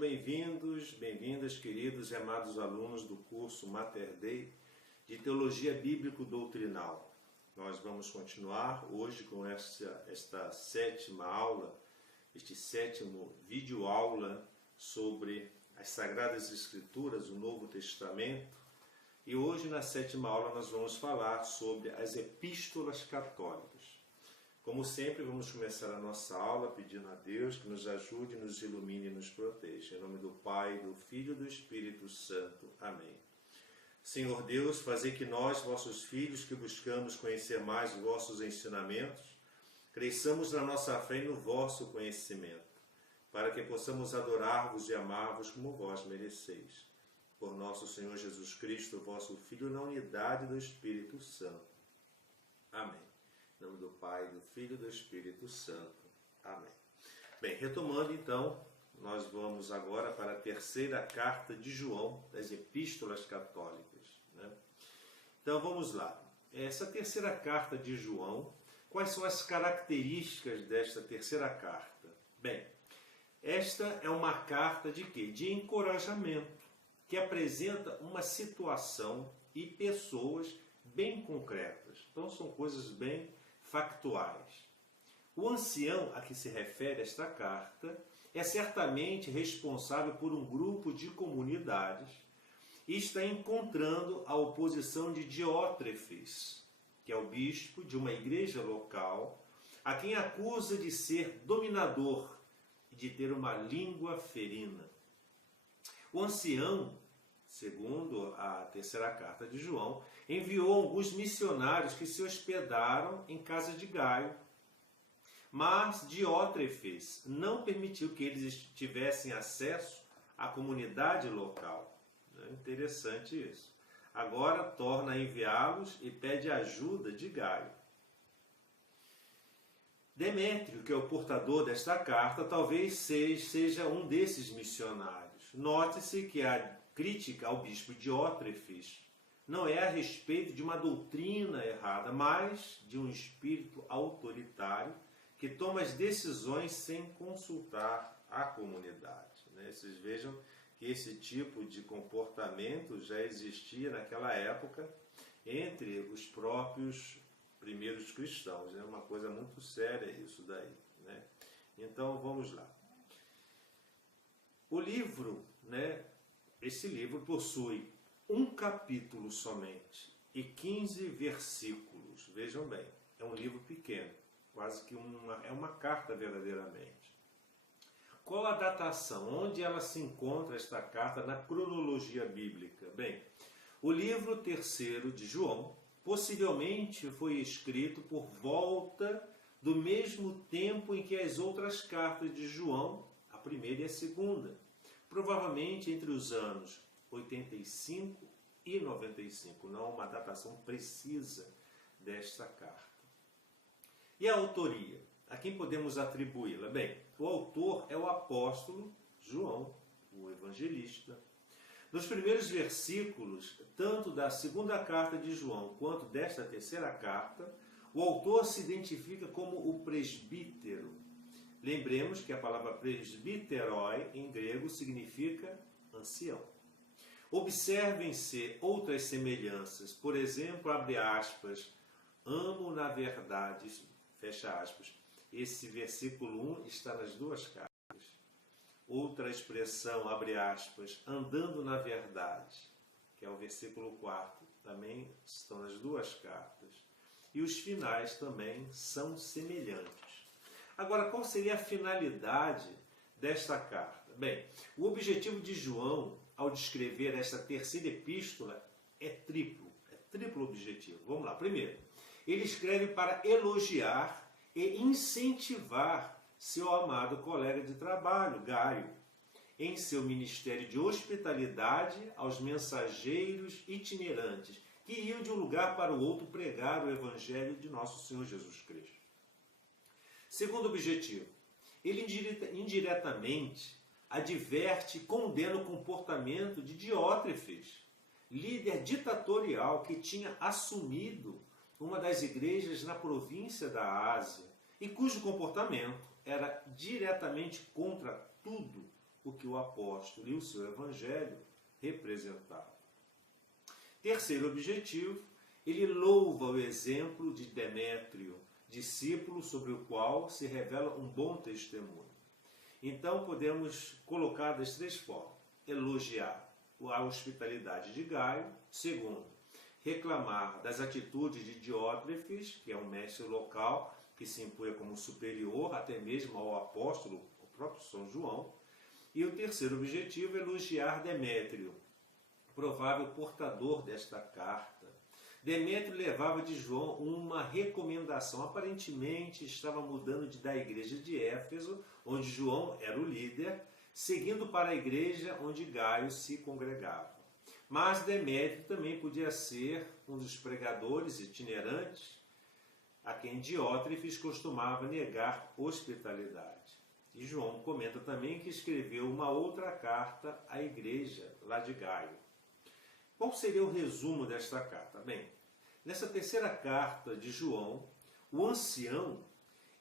bem-vindos, bem-vindas, queridos e amados alunos do curso Mater Dei de Teologia Bíblico-Doutrinal. Nós vamos continuar hoje com esta sétima aula, este sétimo vídeo-aula sobre as Sagradas Escrituras, o Novo Testamento. E hoje, na sétima aula, nós vamos falar sobre as Epístolas Católicas. Como sempre, vamos começar a nossa aula pedindo a Deus que nos ajude, nos ilumine e nos proteja. Em nome do Pai, do Filho e do Espírito Santo. Amém. Senhor Deus, fazei que nós, vossos filhos, que buscamos conhecer mais os vossos ensinamentos, cresçamos na nossa fé e no vosso conhecimento, para que possamos adorar-vos e amar-vos como vós mereceis. Por nosso Senhor Jesus Cristo, vosso Filho, na unidade do Espírito Santo. Amém. Em nome do Pai, do Filho e do Espírito Santo. Amém. Bem, retomando então, nós vamos agora para a terceira carta de João, das Epístolas Católicas, né? Então vamos lá. Essa terceira carta de João, quais são as características desta terceira carta? Bem, esta é uma carta de quê? De encorajamento, que apresenta uma situação e pessoas bem concretas. Então são coisas bem factuais. O ancião a que se refere esta carta é certamente responsável por um grupo de comunidades e está encontrando a oposição de Diótrefes, que é o bispo de uma igreja local, a quem acusa de ser dominador e de ter uma língua ferina. O ancião, segundo a terceira carta de João, enviou alguns missionários que se hospedaram em casa de Gaio, mas Diótrefes não permitiu que eles tivessem acesso à comunidade local. É interessante isso. Agora torna a enviá-los e pede ajuda de Gaio. Demétrio, que é o portador desta carta, talvez seja um desses missionários. Note-se que a crítica ao bispo Diótrefes não é a respeito de uma doutrina errada, mas de um espírito autoritário que toma as decisões sem consultar a comunidade, né? Vocês vejam que esse tipo de comportamento já existia naquela época entre os próprios primeiros cristãos. É uma coisa muito séria isso daí, né? Então vamos lá. O livro, né? Esse livro possui um capítulo somente e 15 versículos. Vejam bem, é um livro pequeno, quase que é uma carta verdadeiramente. Qual a datação? Onde ela se encontra, esta carta, na cronologia bíblica? Bem, o livro terceiro de João possivelmente foi escrito por volta do mesmo tempo em que as outras cartas de João, a primeira e a segunda. Provavelmente entre os anos 85 e 95, não há uma datação precisa desta carta. E a autoria? A quem podemos atribuí-la? Bem, o autor é o apóstolo João, o evangelista. Nos primeiros versículos, tanto da segunda carta de João quanto desta terceira carta, o autor se identifica como o presbítero. Lembremos que a palavra presbíteroi, em grego, significa ancião. Observem-se outras semelhanças. Por exemplo, abre aspas, amo na verdade, fecha aspas. Esse versículo 1 está nas duas cartas. Outra expressão, abre aspas, andando na verdade, que é o versículo 4, também estão nas duas cartas. E os finais também são semelhantes. Agora, qual seria a finalidade desta carta? Bem, o objetivo de João, ao descrever esta terceira epístola, é triplo objetivo. Vamos lá. Primeiro, ele escreve para elogiar e incentivar seu amado colega de trabalho, Gaio, em seu ministério de hospitalidade aos mensageiros itinerantes, que iam de um lugar para o outro pregar o evangelho de nosso Senhor Jesus Cristo. Segundo objetivo, ele indiretamente adverte e condena o comportamento de Diótrefes, líder ditatorial que tinha assumido uma das igrejas na província da Ásia e cujo comportamento era diretamente contra tudo o que o apóstolo e o seu evangelho representavam. Terceiro objetivo, ele louva o exemplo de Demétrio, discípulo sobre o qual se revela um bom testemunho. Então podemos colocar das três formas: elogiar a hospitalidade de Gaio. Segundo, reclamar das atitudes de Diótrefes, que é um mestre local que se impunha como superior até mesmo ao apóstolo, o próprio São João. E o terceiro objetivo é elogiar Demétrio, provável portador desta carta. Demétrio levava de João uma recomendação. Aparentemente estava mudando da igreja de Éfeso, onde João era o líder, seguindo para a igreja onde Gaio se congregava. Mas Demétrio também podia ser um dos pregadores itinerantes a quem Diótrefes costumava negar hospitalidade. E João comenta também que escreveu uma outra carta à igreja lá de Gaio. Qual seria o resumo desta carta? Bem, nessa terceira carta de João, o ancião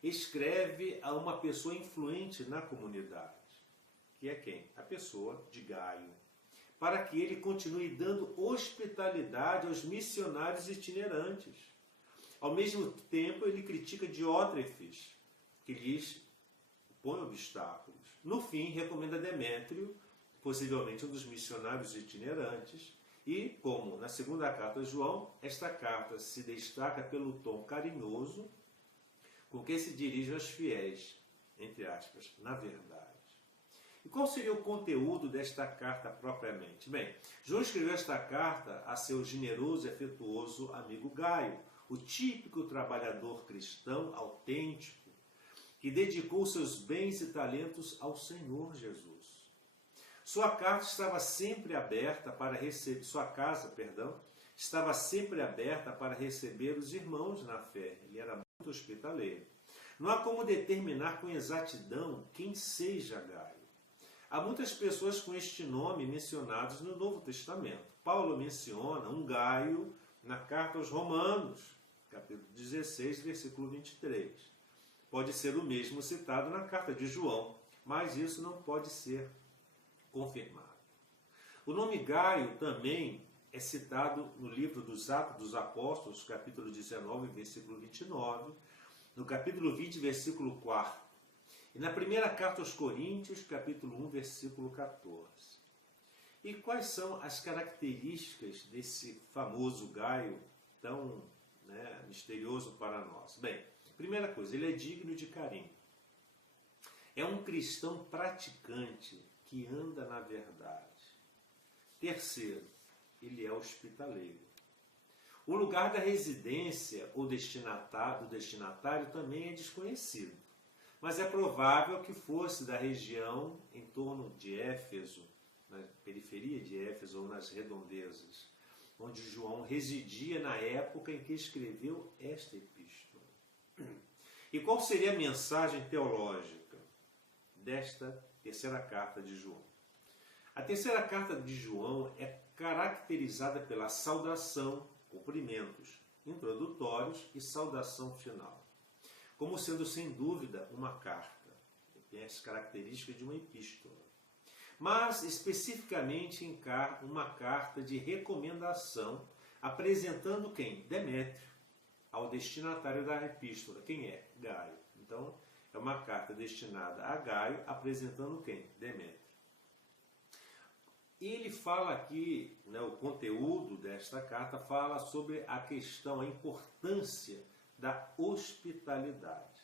escreve a uma pessoa influente na comunidade, que é quem? A pessoa de Gaio, para que ele continue dando hospitalidade aos missionários itinerantes. Ao mesmo tempo, ele critica Diótrefes, que lhes põe obstáculos. No fim, recomenda Demétrio, possivelmente um dos missionários itinerantes. E, como na segunda carta de João, esta carta se destaca pelo tom carinhoso com que se dirige aos fiéis, entre aspas, na verdade. E qual seria o conteúdo desta carta propriamente? Bem, João escreveu esta carta a seu generoso e afetuoso amigo Gaio, o típico trabalhador cristão autêntico, que dedicou seus bens e talentos ao Senhor Jesus. Sua casa estava sempre aberta para receber os irmãos na fé. Ele era muito hospitaleiro. Não há como determinar com exatidão quem seja Gaio. Há muitas pessoas com este nome mencionados no Novo Testamento. Paulo menciona um Gaio na carta aos Romanos, capítulo 16, versículo 23. Pode ser o mesmo citado na carta de João, mas isso não pode ser confirmado. O nome Gaio também é citado no livro dos Atos dos Apóstolos, capítulo 19, versículo 29, no capítulo 20, versículo 4, e na primeira carta aos Coríntios, capítulo 1, versículo 14. E quais são as características desse famoso Gaio tão misterioso para nós? Bem, primeira coisa, ele é digno de carinho. É um cristão praticante que anda na verdade. Terceiro, ele é hospitaleiro. O lugar da residência ou do destinatário também é desconhecido, mas é provável que fosse da região em torno de Éfeso, na periferia de Éfeso ou nas redondezas, onde João residia na época em que escreveu esta epístola. E qual seria a mensagem teológica desta terceira carta de João? A terceira carta de João é caracterizada pela saudação, cumprimentos introdutórios e saudação final, como sendo sem dúvida uma carta, que tem as características de uma epístola, mas especificamente uma carta de recomendação apresentando quem? Demétrio, ao destinatário da epístola. Quem é? Gaio. Então, é uma carta destinada a Gaio, apresentando quem? Demétrio. E ele fala aqui, o conteúdo desta carta fala sobre a questão, a importância da hospitalidade.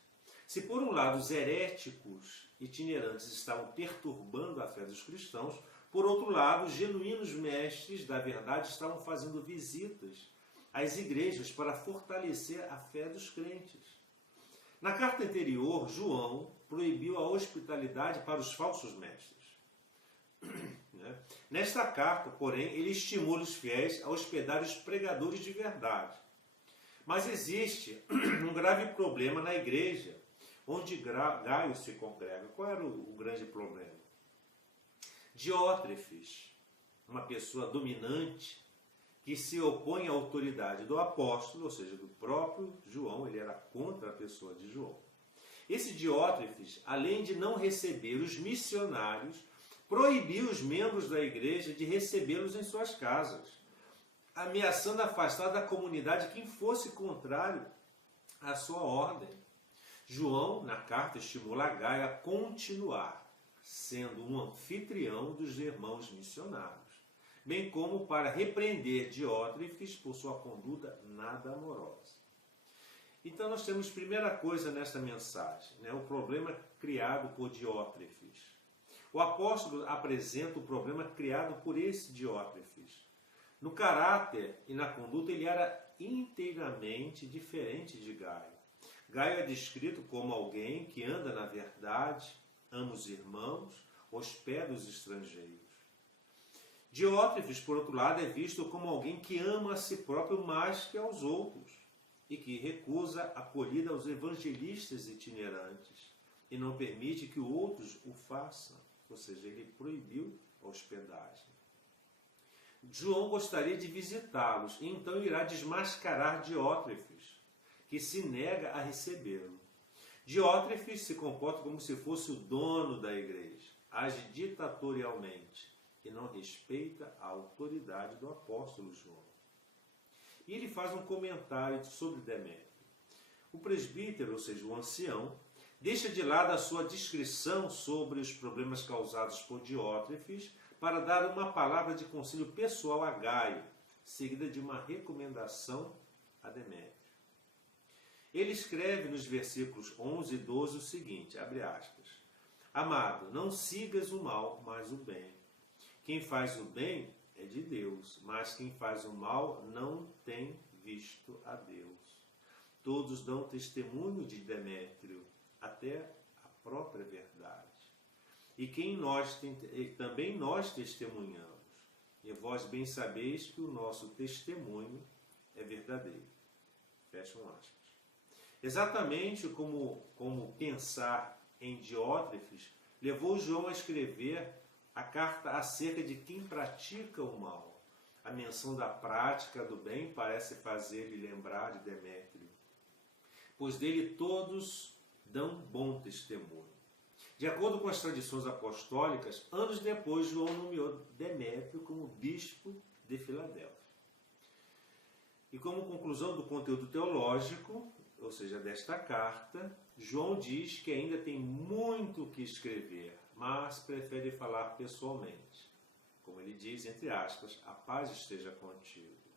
Se por um lado os heréticos itinerantes estavam perturbando a fé dos cristãos, por outro lado, os genuínos mestres da verdade estavam fazendo visitas às igrejas para fortalecer a fé dos crentes. Na carta anterior, João proibiu a hospitalidade para os falsos mestres. Nesta carta, porém, ele estimula os fiéis a hospedar os pregadores de verdade. Mas existe um grave problema na igreja onde Gaio se congrega. Qual era o grande problema? Diótrefes, uma pessoa dominante que se opõe à autoridade do apóstolo, ou seja, do próprio João, ele era contra a pessoa de João. Esse Diótrefes, além de não receber os missionários, proibiu os membros da igreja de recebê-los em suas casas, ameaçando afastar da comunidade quem fosse contrário à sua ordem. João, na carta, estimula Gaio a continuar sendo um anfitrião dos irmãos missionários, bem como para repreender Diótrefes por sua conduta nada amorosa. Então nós temos primeira coisa nesta mensagem, o problema criado por Diótrefes. O apóstolo apresenta o problema criado por esse Diótrefes. No caráter e na conduta ele era inteiramente diferente de Gaio. Gaio é descrito como alguém que anda na verdade, ama os irmãos, hospeda os estrangeiros. Diótrefes, por outro lado, é visto como alguém que ama a si próprio mais que aos outros e que recusa a acolhida aos evangelistas itinerantes e não permite que outros o façam, ou seja, ele proibiu a hospedagem. João gostaria de visitá-los e então irá desmascarar Diótrefes, que se nega a recebê-lo. Diótrefes se comporta como se fosse o dono da igreja, age ditatorialmente e não respeita a autoridade do apóstolo João. E ele faz um comentário sobre Demétrio. O presbítero, ou seja, o ancião, deixa de lado a sua descrição sobre os problemas causados por Diótrefes para dar uma palavra de conselho pessoal a Gaio, seguida de uma recomendação a Demétrio. Ele escreve nos versículos 11 e 12 o seguinte, abre aspas, Amado, não sigas o mal, mas o bem. Quem faz o bem é de Deus, mas quem faz o mal não tem visto a Deus. Todos dão testemunho de Demétrio, até a própria verdade. E também nós testemunhamos, e vós bem sabeis que o nosso testemunho é verdadeiro. Fecham aspas. Exatamente como pensar em Diótrefes levou João a escrever a carta acerca de quem pratica o mal. A menção da prática do bem parece fazer-lhe lembrar de Demétrio, pois dele todos dão bom testemunho. De acordo com as tradições apostólicas, anos depois João nomeou Demétrio como bispo de Filadélfia. E como conclusão do conteúdo teológico, ou seja, desta carta, João diz que ainda tem muito o que escrever, mas prefere falar pessoalmente. Como ele diz, entre aspas, a paz esteja contigo.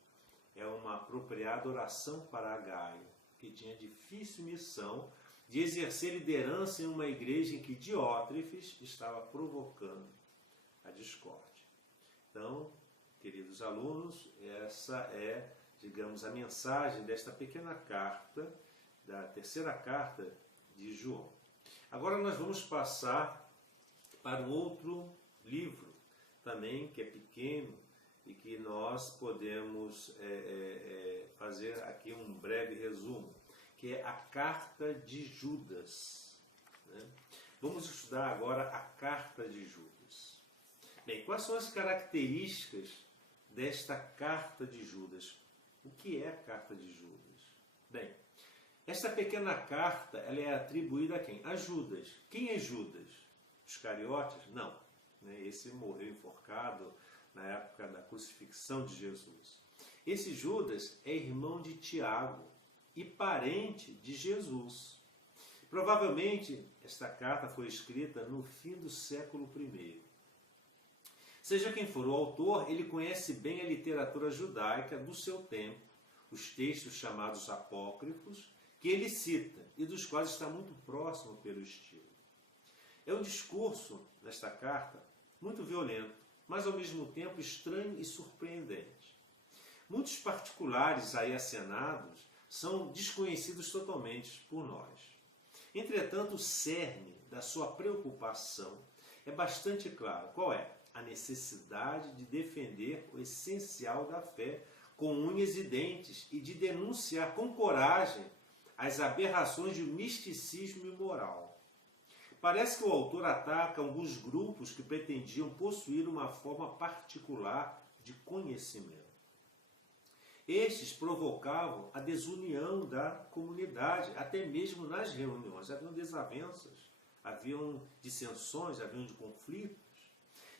É uma apropriada oração para Gaio, que tinha difícil missão de exercer liderança em uma igreja em que Diótrefes estava provocando a discórdia. Então, queridos alunos, essa é, digamos, a mensagem desta pequena carta, da terceira carta de João. Agora nós vamos passar para um outro livro também, que é pequeno e que nós podemos fazer aqui um breve resumo, que é a Carta de Judas. Vamos estudar agora a Carta de Judas. Bem, quais são as características desta Carta de Judas? O que é a Carta de Judas? Bem, esta pequena carta ela é atribuída a quem? A Judas. Quem é Judas? Os Iscariotes? Não. Esse morreu enforcado na época da crucifixão de Jesus. Esse Judas é irmão de Tiago e parente de Jesus. Provavelmente, esta carta foi escrita no fim do século I. Seja quem for o autor, ele conhece bem a literatura judaica do seu tempo, os textos chamados apócrifos, que ele cita e dos quais está muito próximo pelo estilo. É um discurso, nesta carta, muito violento, mas ao mesmo tempo estranho e surpreendente. Muitos particulares aí acenados são desconhecidos totalmente por nós. Entretanto, o cerne da sua preocupação é bastante claro. Qual é? A necessidade de defender o essencial da fé com unhas e dentes e de denunciar com coragem as aberrações de misticismo e moral. Parece que o autor ataca alguns grupos que pretendiam possuir uma forma particular de conhecimento. Estes provocavam a desunião da comunidade, até mesmo nas reuniões. Haviam desavenças, haviam dissensões, haviam conflitos.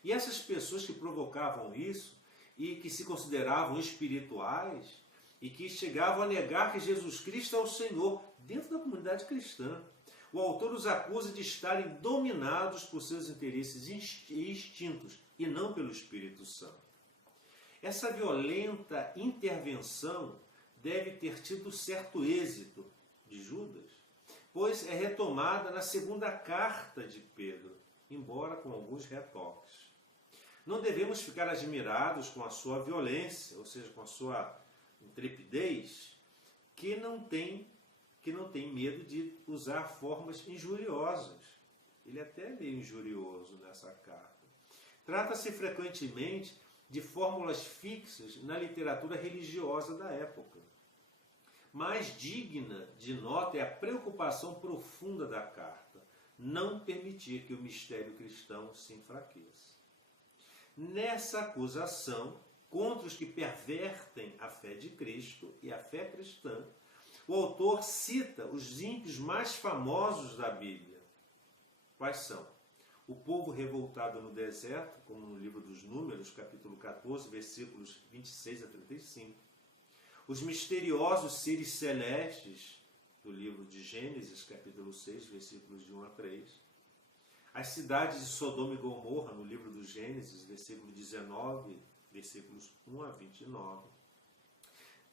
E essas pessoas que provocavam isso e que se consideravam espirituais e que chegavam a negar que Jesus Cristo é o Senhor dentro da comunidade cristã. O autor os acusa de estarem dominados por seus interesses e instintos e não pelo Espírito Santo. Essa violenta intervenção deve ter tido certo êxito de Judas, pois é retomada na segunda carta de Pedro, embora com alguns retoques. Não devemos ficar admirados com a sua violência, ou seja, com a sua intrepidez, que não tem medo de usar formas injuriosas. Ele é até meio injurioso nessa carta. Trata-se frequentemente de fórmulas fixas na literatura religiosa da época. Mais digna de nota é a preocupação profunda da carta, não permitir que o mistério cristão se enfraqueça. Nessa acusação contra os que pervertem a fé de Cristo e a fé cristã, o autor cita os ímpios mais famosos da Bíblia. Quais são? O povo revoltado no deserto, como no livro dos Números, capítulo 14, versículos 26 a 35. Os misteriosos seres celestes, do livro de Gênesis, capítulo 6, versículos de 1 a 3. As cidades de Sodoma e Gomorra, no livro do Gênesis, versículo 19, versículos 1 a 29.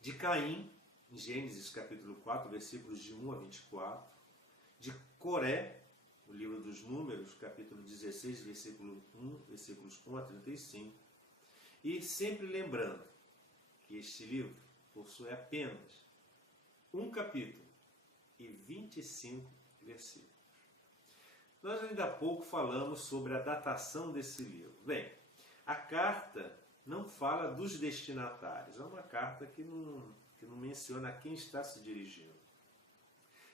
De Caim, em Gênesis capítulo 4, versículos de 1 a 24. De Coré, no livro dos Números, capítulo 16, versículo 1, versículos 1 a 35. E sempre lembrando que este livro possui apenas um capítulo e 25 versículos. Nós ainda há pouco falamos sobre a datação desse livro. Bem, a carta não fala dos destinatários. É uma carta que não menciona a quem está se dirigindo.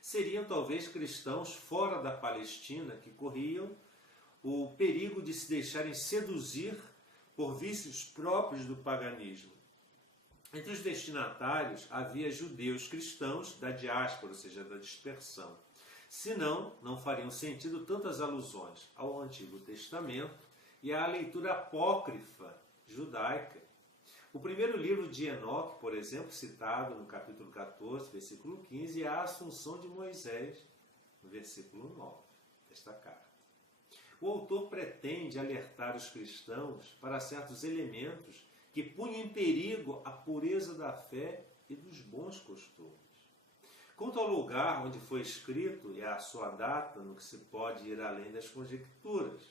Seriam talvez cristãos fora da Palestina que corriam o perigo de se deixarem seduzir por vícios próprios do paganismo. Entre os destinatários havia judeus cristãos da diáspora, ou seja, da dispersão. Senão, não fariam sentido tantas alusões ao Antigo Testamento e à leitura apócrifa judaica. O primeiro livro de Enoque, por exemplo, citado no capítulo 14, versículo 15, é a Assunção de Moisés, no versículo 9 desta carta. O autor pretende alertar os cristãos para certos elementos que punham em perigo a pureza da fé e dos bons costumes. Quanto ao lugar onde foi escrito e à sua data, no que se pode ir além das conjecturas.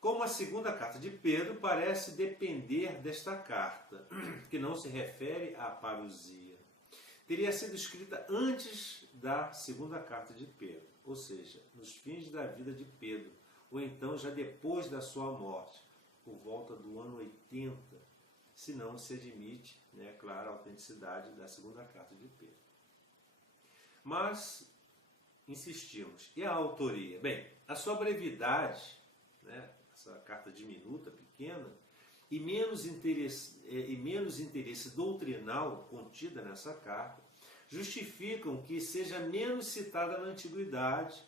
Como a segunda carta de Pedro parece depender desta carta, que não se refere à parousia. Teria sido escrita antes da segunda carta de Pedro, ou seja, nos fins da vida de Pedro, ou então já depois da sua morte, por volta do ano 80, se não se admite, claro, a autenticidade da segunda carta de Pedro. Mas, insistimos, e a autoria? Bem, a sua brevidade, essa carta diminuta, pequena, e menos interesse doutrinal contida nessa carta, justificam que seja menos citada na Antiguidade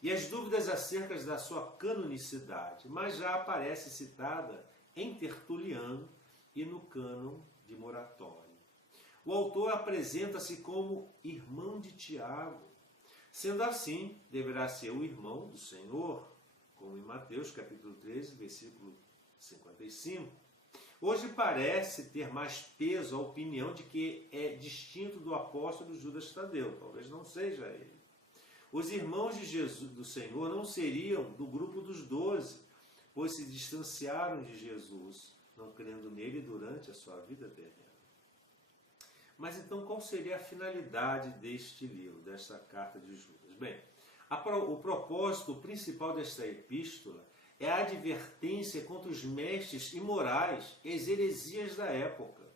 e as dúvidas acerca da sua canonicidade, mas já aparece citada em Tertuliano e no cânon de Moratório. O autor apresenta-se como irmão de Tiago. Sendo assim, deverá ser o irmão do Senhor, como em Mateus capítulo 13, versículo 55. Hoje parece ter mais peso a opinião de que é distinto do apóstolo Judas Tadeu. Talvez não seja ele. Os irmãos de Jesus, do Senhor, não seriam do grupo dos 12, pois se distanciaram de Jesus, não crendo nele durante a sua vida terrena. Mas então qual seria a finalidade deste livro, desta carta de Judas? Bem, o propósito principal desta epístola é a advertência contra os mestres imorais e as heresias da época,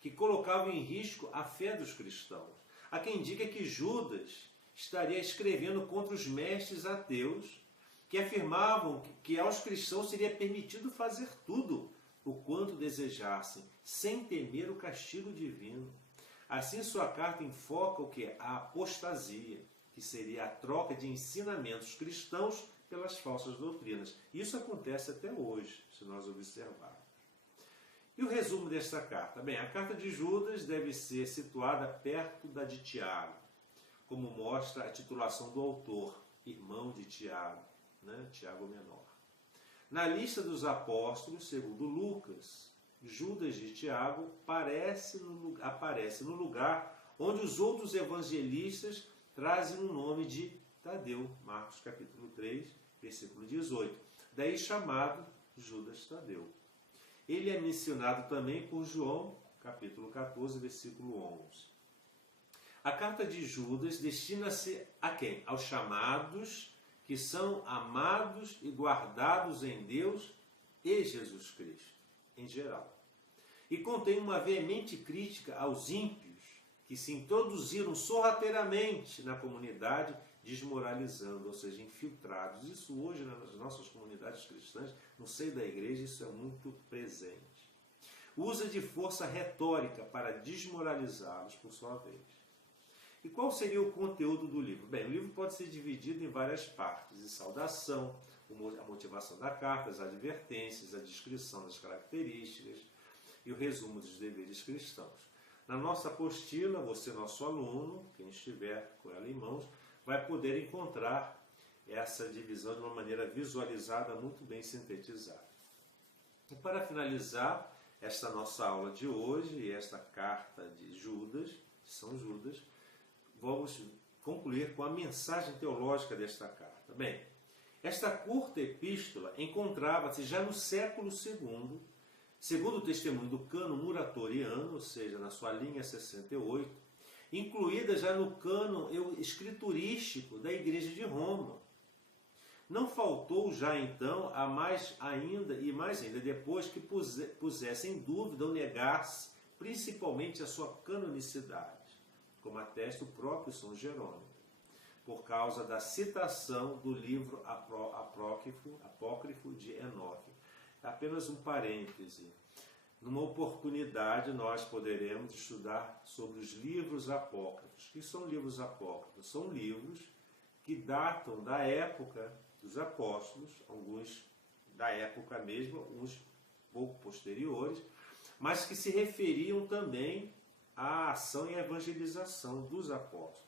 que colocavam em risco a fé dos cristãos. Há quem diga que Judas estaria escrevendo contra os mestres ateus, que afirmavam que aos cristãos seria permitido fazer tudo o quanto desejassem, sem temer o castigo divino. Assim, sua carta enfoca o que? A apostasia, que seria a troca de ensinamentos cristãos pelas falsas doutrinas. Isso acontece até hoje, se nós observarmos. E o resumo desta carta? Bem, a carta de Judas deve ser situada perto da de Tiago, como mostra a titulação do autor, irmão de Tiago, né? Tiago menor. Na lista dos apóstolos, segundo Lucas, Judas de Tiago aparece no lugar onde os outros evangelistas trazem o nome de Tadeu, Marcos capítulo 3, versículo 18. Daí chamado Judas Tadeu. Ele é mencionado também por João, capítulo 14, versículo 11. A carta de Judas destina-se a quem? Aos chamados que são amados e guardados em Deus e Jesus Cristo, em geral. E contém uma veemente crítica aos ímpios que se introduziram sorrateiramente na comunidade, desmoralizando, ou seja, infiltrados. Isso hoje nas nossas comunidades cristãs, no seio da igreja, isso é muito presente. Usa de força retórica para desmoralizá-los por sua vez. E qual seria o conteúdo do livro? Bem, o livro pode ser dividido em várias partes: a saudação, a motivação da carta, as advertências, a descrição das características e o resumo dos deveres cristãos. Na nossa apostila, você, nosso aluno, quem estiver com ela em mãos, vai poder encontrar essa divisão de uma maneira visualizada, muito bem sintetizada. E para finalizar esta nossa aula de hoje e esta carta de Judas, de São Judas, vamos concluir com a mensagem teológica desta carta. Bem, esta curta epístola encontrava-se já no século II, segundo o testemunho do cânon muratoriano, ou seja, na sua linha 68, incluída já no cânon escriturístico da Igreja de Roma. Não faltou já então, a mais ainda depois, que pusesse em dúvida ou negasse principalmente a sua canonicidade, como atesta o próprio São Jerônimo, por causa da citação do livro apócrifo de Enoque. Apenas um parêntese. Numa oportunidade, nós poderemos estudar sobre os livros apócrifos. O que são livros apócrifos? São livros que datam da época dos apóstolos, alguns da época mesmo, uns pouco posteriores, mas que se referiam também à ação e à evangelização dos apóstolos.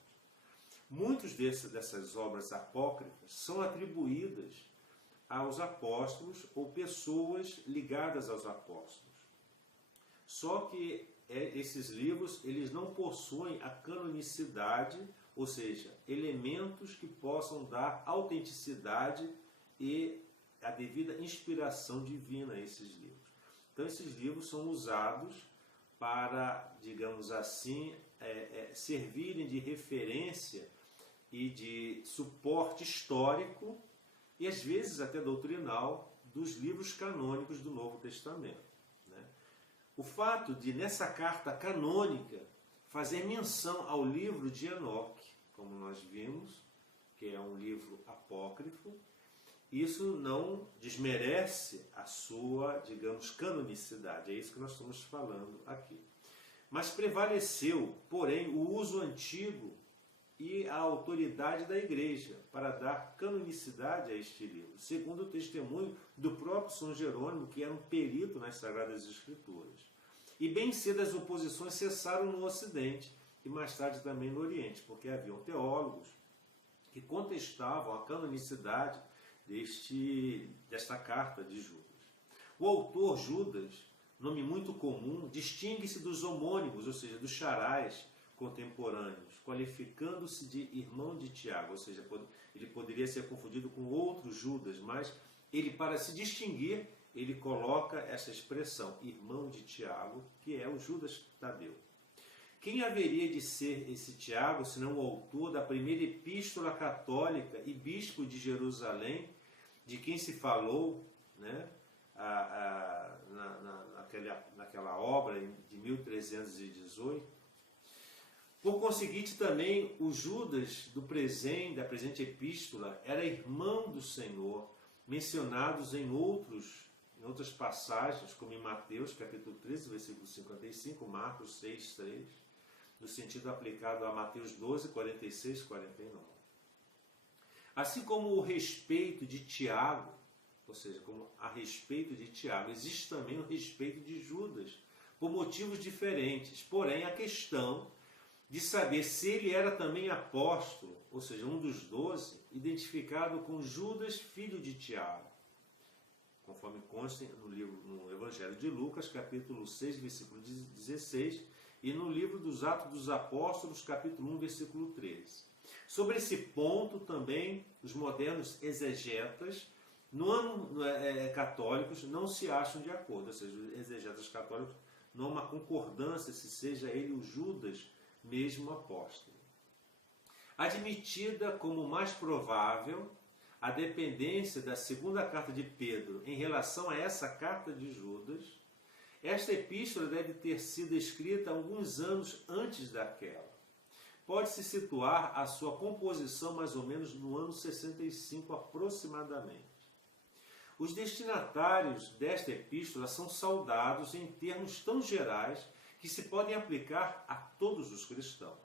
Muitas dessas obras apócrifas são atribuídas aos apóstolos ou pessoas ligadas aos apóstolos. Só que esses livros eles não possuem a canonicidade, ou seja, elementos que possam dar autenticidade e a devida inspiração divina a esses livros. Então esses livros são usados para, digamos assim, servirem de referência e de suporte histórico e às vezes até doutrinal dos livros canônicos do Novo Testamento. Né? O fato de, nessa carta canônica, fazer menção ao livro de Enoque, como nós vimos, que é um livro apócrifo, isso não desmerece a sua, digamos, canonicidade. É isso que nós estamos falando aqui. Mas prevaleceu, porém, o uso antigo e a autoridade da Igreja para dar canonicidade a este livro, segundo o testemunho do próprio São Jerônimo, que era um perito nas Sagradas Escrituras. E bem cedo as oposições cessaram no Ocidente e mais tarde também no Oriente, porque haviam teólogos que contestavam a canonicidade desta carta de Judas. O autor Judas, nome muito comum, distingue-se dos homônimos, ou seja, dos charais contemporâneos, qualificando-se de irmão de Tiago, ou seja, ele poderia ser confundido com outro Judas, mas ele, para se distinguir, ele coloca essa expressão, irmão de Tiago, que é o Judas Tadeu. Quem haveria de ser esse Tiago, senão o autor da primeira epístola católica e bispo de Jerusalém, de quem se falou, né, naquela obra de 1318? Por conseguinte, também o Judas da presente epístola era irmão do Senhor, mencionados em outras passagens, como em Mateus, capítulo 13, versículo 55, Marcos 6, 3, no sentido aplicado a Mateus 12, 46 e 49. Assim como o respeito de Tiago, ou seja, como a respeito de Tiago, existe também o respeito de Judas, por motivos diferentes. Porém, a questão de saber se ele era também apóstolo, ou seja, um dos 12, identificado com Judas, filho de Tiago, conforme consta no Evangelho de Lucas, capítulo 6, versículo 16, e no livro dos Atos dos Apóstolos, capítulo 1, versículo 13. Sobre esse ponto também, os modernos exegetas católicos não se acham de acordo, ou seja, os exegetas católicos não há uma concordância se seja ele o Judas mesmo apóstolo. Admitida como mais provável a dependência da segunda carta de Pedro em relação a essa carta de Judas, esta epístola deve ter sido escrita alguns anos antes daquela. Pode-se situar a sua composição mais ou menos no ano 65 aproximadamente. Os destinatários desta epístola são saudados em termos tão gerais que se podem aplicar a todos os cristãos.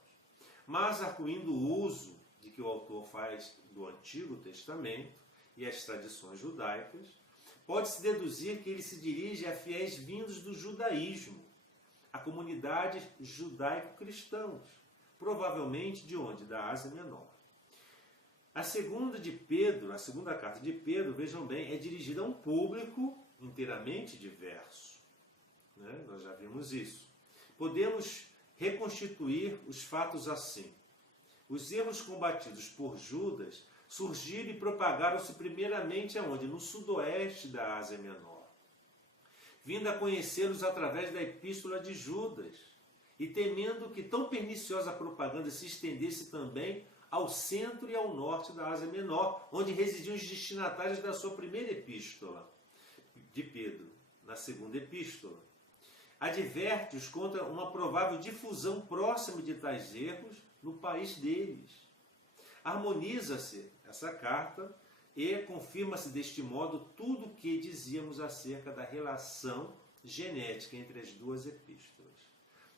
Mas, arguindo o uso de que o autor faz do Antigo Testamento e as tradições judaicas, pode-se deduzir que ele se dirige a fiéis vindos do judaísmo, a comunidades judaico-cristãos, provavelmente de onde? Da Ásia Menor. A segunda carta de Pedro, vejam bem, é dirigida a um público inteiramente diverso. Nós já vimos isso. Podemos reconstituir os fatos assim. Os erros combatidos por Judas surgiram e propagaram-se primeiramente aonde? No sudoeste da Ásia Menor. Vindo a conhecê-los através da epístola de Judas e temendo que tão perniciosa propaganda se estendesse também ao centro e ao norte da Ásia Menor, onde residiam os destinatários da sua primeira epístola, de Pedro, na segunda epístola. Adverte-os contra uma provável difusão próxima de tais erros no país deles. Harmoniza-se essa carta e confirma-se deste modo tudo o que dizíamos acerca da relação genética entre as duas epístolas.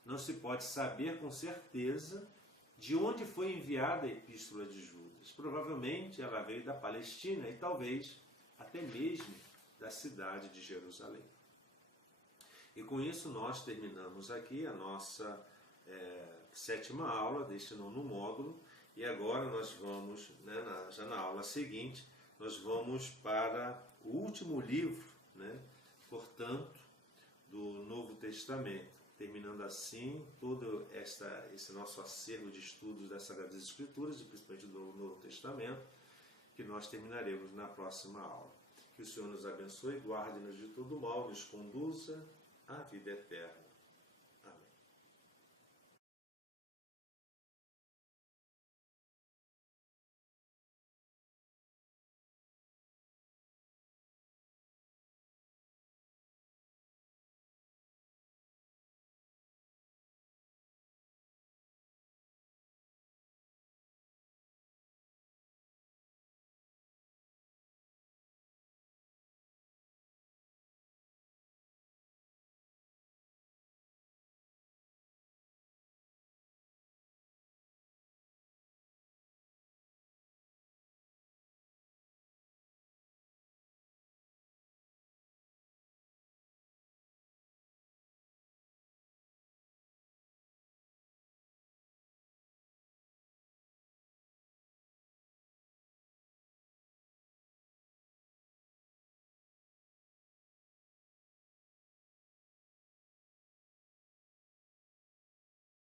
Não se pode saber com certeza de onde foi enviada a epístola de Judas. Provavelmente ela veio da Palestina e talvez até mesmo da cidade de Jerusalém. E com isso nós terminamos aqui a nossa sétima aula deste nono módulo. E agora nós vamos, já na aula seguinte, nós vamos para o último livro, portanto, do Novo Testamento. Terminando assim todo esse nosso acervo de estudos das Sagradas Escrituras, e principalmente do Novo Testamento, que nós terminaremos na próxima aula. Que o Senhor nos abençoe, guarde-nos de todo mal, nos conduza à vida eterna.